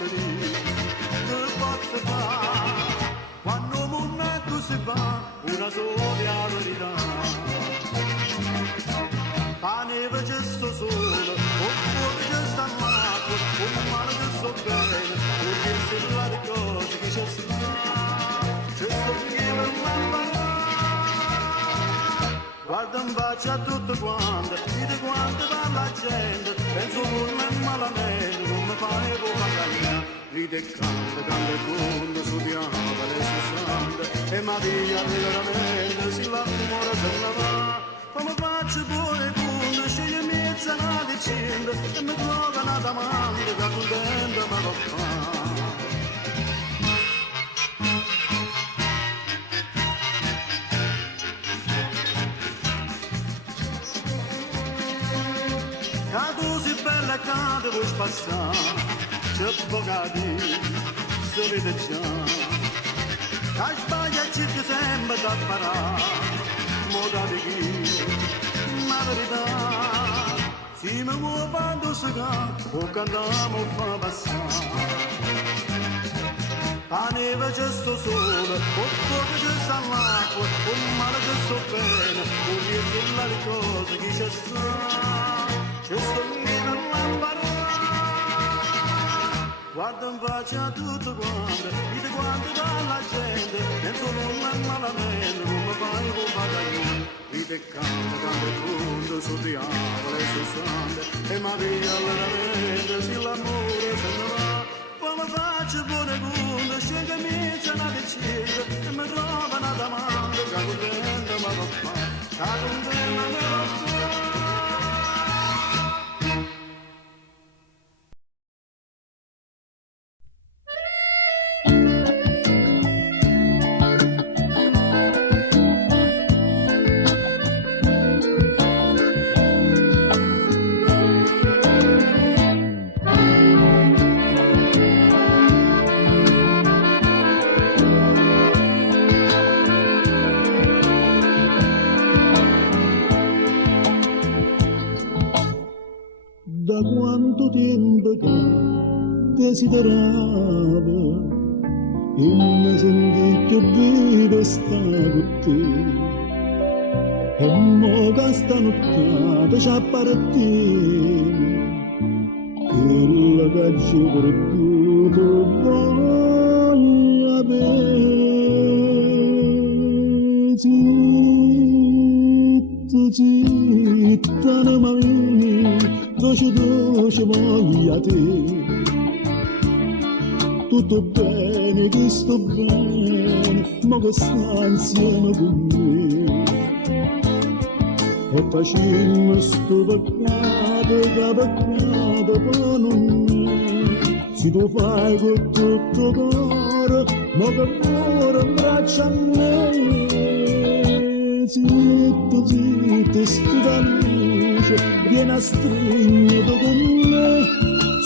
posso dire, che posso fare, quando un momento si fa una sola verità. La neve c'è sto sole, oppure c'è sta l'acqua, un mare che sto bene, perché se la ricordi che c'è sta, c'è sto che per l'ambarà. Guarda in faccia a tutto quanto, vedi quanto va la gente, penso non è malamente, non mi fai compagnia. Ride e canta e conto, su piava le sue sante, e Maria veramente si l'amore se la va. Come faccio pure conto, sceglie mezza una decina, e mi trova una domanda che contenta mi lo fa. Tu sei bella che vuoi passare, c'è poca di, si vede già. Che sbaglia cerca sempre da parare, moda di chi, ma verità. Se mi vuoi quando si va, o cantiamo fa passare. La neve c'è sto sole, oppure c'è sta l'acqua, un mare che sto bene, o dietro la cosa che c'è sta. C'è sto neve l'ambarà. Guarda in faccia a tutto quanto, vedi quanto va la gente, penso non è malamente, non mi fai compagnia. Vedi e canta e conto, su diavolo e su sante, e Maria veramente se l'amore se ne va. Come faccio buone conto, scende mezza una decina, e mi trova una domanda, che contenta mi lo fa, che contenta mi lo fa. Da quanto tempo che desideravo e mi senti che vivo sta con te e mo che sta nottata ci appartiene quello che ci ho perduto voglio avere zitta non mi dolce voglio a te, tutto bene che sto bene, ma che sta insieme con me. E facciamo sto peccato che peccato per non me. Se tu fai con tutto cuore, ma che cuore in braccia a me. Zitto, studa luce, viene a stringere con me,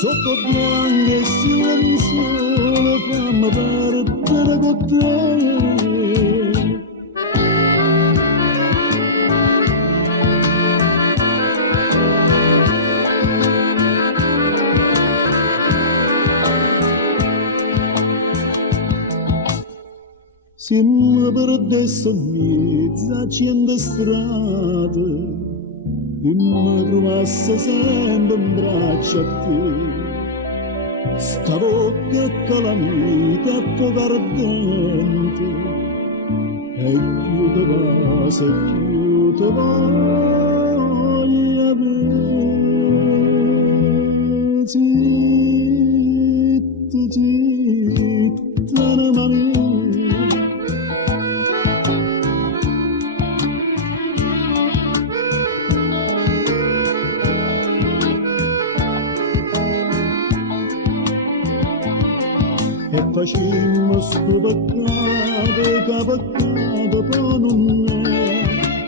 sotto bianco e silenzioso, fammi perdere con te. Se mi perdesse mezza cento strade e mi trovasse sempre in braccio a te, sta bocca calamita e fuoco ardente, e più te passa e più te voglio avere. Zitta, anima mia, e facciamo sto peccato che peccato per non me.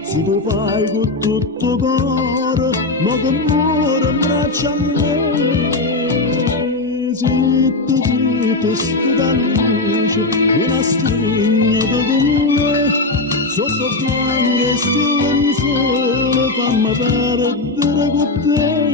Se tu fai con tutto cuore, ma che muore in braccia a me. Zitto, studa luce, una stringata con me, sotto bianco e silenzioso, fammi perdere con te.